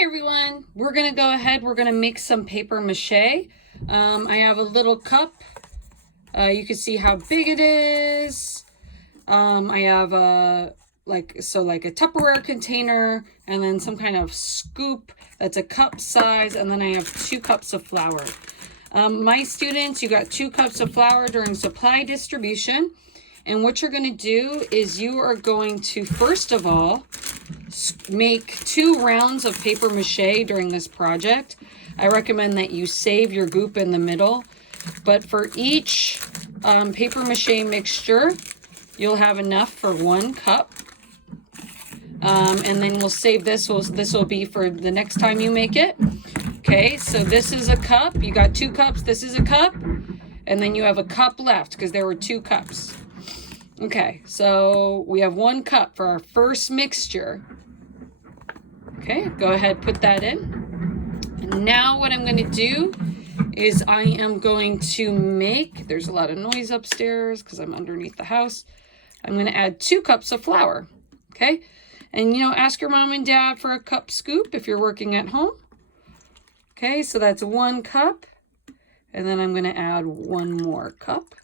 Hi everyone, we're gonna go ahead, we're gonna make some paper mache. I have a little cup. You can see how big it is. I have like a Tupperware container and then some kind of scoop that's a cup size, and then I have 2 cups of flour. My students, you got 2 cups of flour during supply distribution. And what you're going to do is you are going to, first of all, make 2 rounds of paper mache during this project. I recommend that you save your goop in the middle. But for each paper mache mixture, you'll have enough for 1 cup. And then we'll save this. This will be for the next time you make it. Okay, so this is a cup. You got 2 cups. This is a cup. And then you have a cup left because there were 2 cups. Okay, so we have 1 cup for our first mixture. Okay, go ahead, put that in. And now what I'm going to do is I am going to make, there's a lot of noise upstairs because I'm underneath the house. I'm going to add 2 cups of flour. Okay, and ask your mom and dad for a cup scoop if you're working at home. Okay, so that's 1 cup. And then I'm going to add 1 more cup.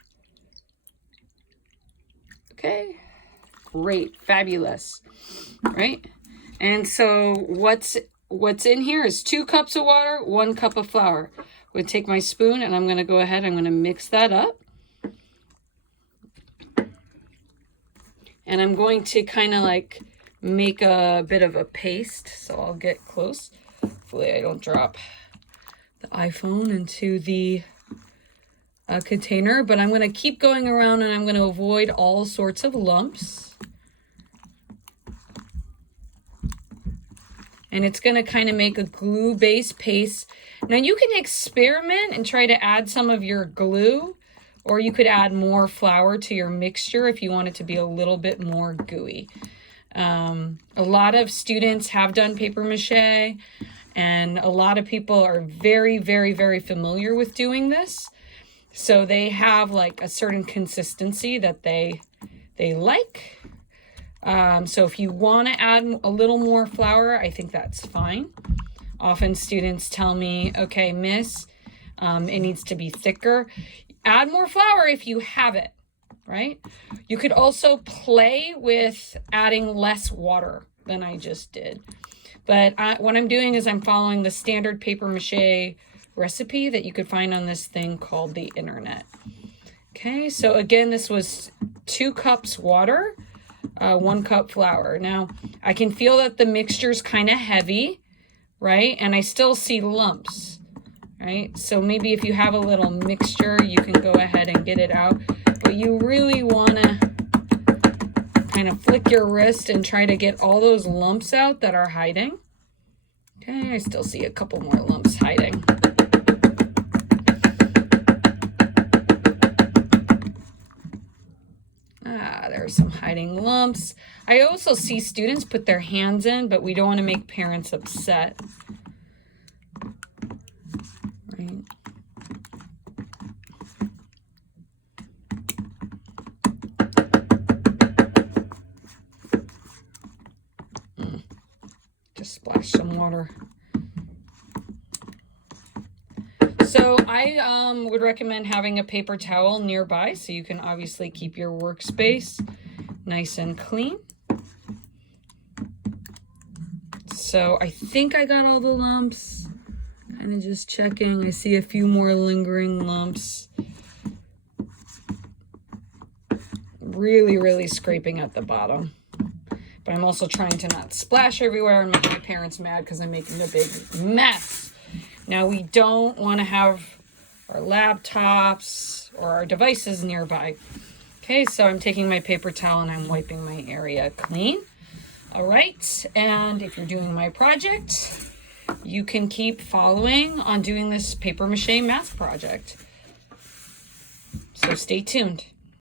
Okay, great, fabulous, right? And so what's in here is 2 cups of water, 1 cup of flour. I'm going to take my spoon and I'm going to go ahead, I'm going to mix that up. And I'm going to kind of like make a bit of a paste, so I'll get close. Hopefully I don't drop the iPhone into the container, but I'm going to keep going around and I'm going to avoid all sorts of lumps. And it's going to kind of make a glue-based paste. Now you can experiment and try to add some of your glue, or you could add more flour to your mixture if you want it to be a little bit more gooey. A lot of students have done paper mache, and a lot of people are very, very, very familiar with doing this. So they have like a certain consistency that they like. So if you want to add a little more flour, I think that's fine. Often students tell me, okay, miss, it needs to be thicker. Add more flour if you have it, right? You could also play with adding less water than I just did. But what I'm doing is I'm following the standard paper mache recipe that you could find on this thing called the internet. Okay, so again, this was 2 cups water, 1 cup flour. Now, I can feel that the mixture's kind of heavy, right? And I still see lumps, right? So maybe if you have a little mixture, you can go ahead and get it out. But you really want to kind of flick your wrist and try to get all those lumps out that are hiding. Okay, I still see a couple more lumps hiding. There's some hiding lumps. I also see students put their hands in, but we don't want to make parents upset. Right. Just splash some water. So I would recommend having a paper towel nearby so you can obviously keep your workspace nice and clean. So I think I got all the lumps. Kind of just checking. I see a few more lingering lumps. Really, really scraping at the bottom. But I'm also trying to not splash everywhere and make my parents mad because I'm making a big mess. Now, we don't want to have our laptops or our devices nearby. Okay, so I'm taking my paper towel and I'm wiping my area clean. All right, and if you're doing my project, you can keep following on doing this paper mache math project. So stay tuned.